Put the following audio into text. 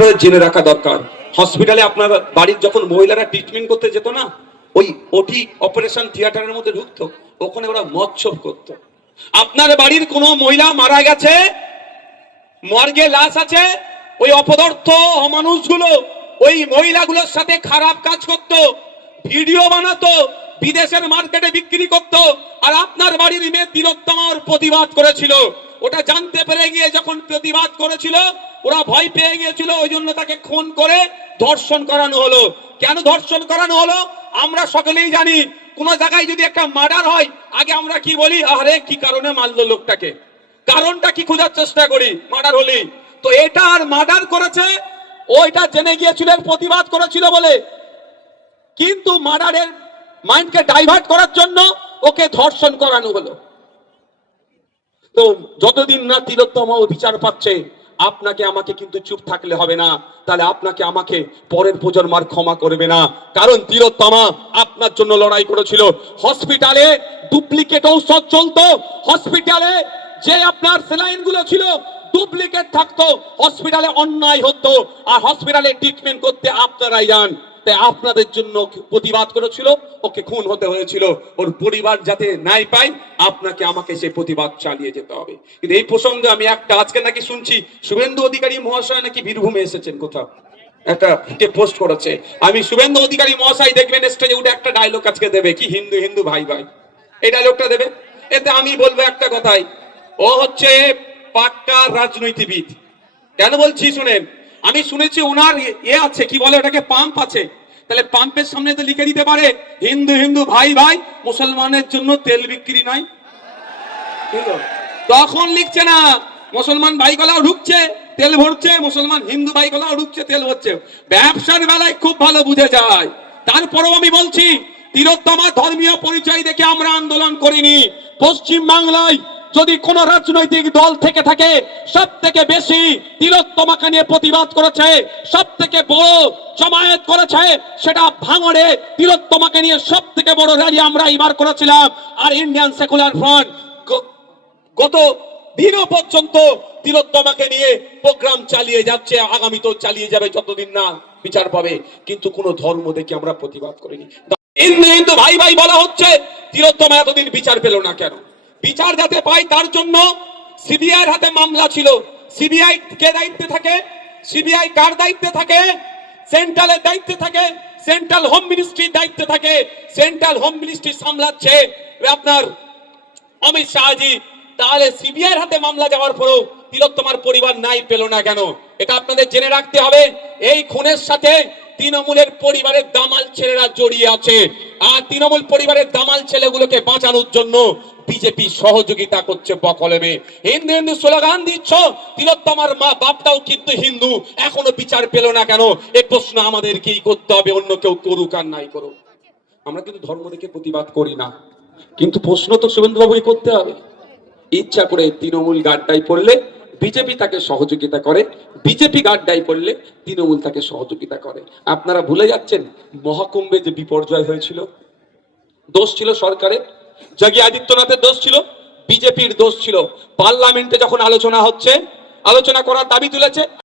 আপনাদের জেনে রাখা দরকার, হসপিটালে আপনার বাড়ির যখন মহিলারা ট্রিটমেন্ট করতে যেত না, ওই ওটি অপারেশন থিয়েটারের মধ্যে ঢুকতো, ওখানে ওরা মৎসব করতো। আপনার বাড়ির কোনো মহিলা মারা গেছে, মর্গে লাশ আছে, ওই অপদার্থ অমানুষগুলো ওই মহিলাগুলোর সাথে খারাপ কাজ করত, ভিডিও বানাতো, বিদেশের মার্কেটে বিক্রি করত, আর আপনার বাড়ির মেয়ে তিলোত্তমার প্রতিবাদ করেছিল। ওটা জানতে পেরে গিয়ে যখন প্রতিবাদ করেছিল, ওরা ভয় পেয়ে গিয়েছিল, ওই জন্য তাকে খুন করে ধর্ষণ করানো হলো। কেন ধর্ষণ করানো হলো আমরা সকলেই জানি। কোন জায়গায় যদি একটা মার্ডার হয়, আগে আমরা কি বলি, আরে কি কারণে মারলো লোকটাকে, কারণটা কি খোঁজার চেষ্টা করি মার্ডার হলি। তো এটা আর মার্ডার করেছে, ওইটা জেনে গিয়েছিল, প্রতিবাদ করেছিল বলে, কিন্তু মার্ডারের মাইন্ডকে ডাইভার্ট করার জন্য ওকে ধর্ষণ করানো হলো। তো যতদিন না তিলোত্তমা বিচার পাচ্ছে, আপনাকে আমাকে কিন্তু চুপ থাকলে হবে না, তাহলে আপনাকে আমাকে পরের প্রজন্মার ক্ষমা করবে না। কারণ তিলোত্তমা আপনার জন্য লড়াই করেছিল। হসপিটালে ডুপ্লিকেট ঔষধ চলতো, হসপিটালে যে আপনার স্যালাইন গুলো ছিল ডুপ্লিকেট থাকতো, হসপিটালে অন্যায় হতো, আর হসপিটালে ট্রিটমেন্ট করতে আপনারাই যান। তাই আপনাদের জন্য প্রতিবাদ করেছিল, ওকে খুন হতে হয়েছিল। ওর পরিবার যাতে নাই পায়, আপনাকে আমাকে সেই প্রতিবাদ চালিয়ে যেতে হবে। কিন্তু এই প্রসঙ্গে আমি একটা, আজকে নাকি শুনছি শুভেন্দু অধিকারী মহাশয় নাকি বীরভূমে এসেছেন, কোথাও একটা পোস্ট করেছে। আমি শুভেন্দু অধিকারী মহাশয় দেখবেন স্টেজে উঠে একটা ডায়লগ আজকে দেবে, কি হিন্দু হিন্দু ভাই ভাই, এই ডায়লগটা দেবে। এতে আমি বলবো একটা কথাই, ও হচ্ছে পাক্কা রাজনীতিবিদ। কেন বলছি শুনেন, আমি শুনেছি ওনার আছে, কি বলে ওটাকে, পাম্প আছে। তাহলে পাম্পের সামনে তো লিখে দিতে পারে হিন্দু হিন্দু ভাই ভাই, মুসলমানের জন্য তেল বিক্রি নাই। তখন লিখছে না, মুসলমান ভাইগুলাও ঢুকছে তেল ভরছে, মুসলমান হিন্দু ভাইগুলাও ঢুকছে তেল ভরছে। ব্যবসার বেলায় খুব ভালো বুঝে যায়। তারপরেও আমি বলছি, তিলোত্তমা ধর্মীয় পরিচয় দেখে আমরা আন্দোলন করিনি। পশ্চিম বাংলায় যদি কোন রাজনৈতিক দল থেকে থাকে, সব থেকে বেশি তিলোত্তমাকে নিয়ে প্রতিবাদ করেছে, সব থেকে বড় জমায়েত করেছে, সেটা ভাঙড়ে তিলোত্তমাকে নিয়ে সব থেকে বড় র্যালি আমরা এবার করেছিলাম। আর ইন্ডিয়ান সেকুলার ফ্রন্ট গত দিনও পর্যন্ত তিলোত্তমাকে নিয়ে প্রোগ্রাম চালিয়ে যাচ্ছে, আগামীতেও চালিয়ে যাবে যতদিন না বিচার পাবে। কিন্তু কোন ধর্ম দেখে আমরা প্রতিবাদ করিনি। হিন্দু হিন্দু ভাই ভাই বলা হচ্ছে, তিলোত্তমা এতদিন বিচার পেল না কেন? বিচার যাতে পায় তার জন্য সিবিআই হাতে মামলা ছিল। সিবিআই কে দায়িত্বে থাকে? সিবিআই কার দায়িত্বে থাকে? সেন্ট্রালের দায়িত্বে থাকে, সেন্ট্রাল হোম মিনিস্ট্রির দায়িত্বে থাকে। সেন্ট্রাল হোম মিনিস্ট্রি সামলাচ্ছে আপনার অমিত শাহজি। তাহলে সিবিআই হাতে মামলা যাওয়ার পরেও তিলোত্তমার পরিবার নাই পেল না কেন? এটা আপনাদের জেনে রাখতে হবে। এই খুনের সাথে তৃণমূলের পরিবারের দামাল ছেলেরা জড়িয়ে আছে, আর তৃণমূল পরিবারের দামাল ছেলেগুলোকে বাঁচানোর জন্য বিজেপি সহযোগিতা করছে বকলমে। হিন্দু হিন্দু স্লোগান দিচ্ছ, তিলোত্তমার মা বাপটাও কিন্তু হিন্দু, এখনো বিচার পেল না কেন? এই প্রশ্ন আমাদেরকেই করতে হবে, অন্য কেউ করুক আর নাই করুক। আমরা কিন্তু ধর্ম দেখে প্রতিবাদ করি না, কিন্তু প্রশ্ন তো শুভেন্দুবাবুকে করতে হবে। ইচ্ছা করে তৃণমূল গাড্ডায় পড়লে বিজেপি তাকে সহযোগিতা করে, বিজেপি গাড্ডায় পড়লে তৃণমূল তাকে সহযোগিতা করে। আপনারা ভুলে যাচ্ছেন মহাকুম্ভে যে বিপর্যয় হয়েছিল, দোষ ছিল সরকারের, যোগী আদিত্যনাথের দোষ ছিল, বিজেপির দোষ ছিল। পার্লামেন্টে যখন আলোচনা হচ্ছে, আলোচনা করার দাবি তুলেছে,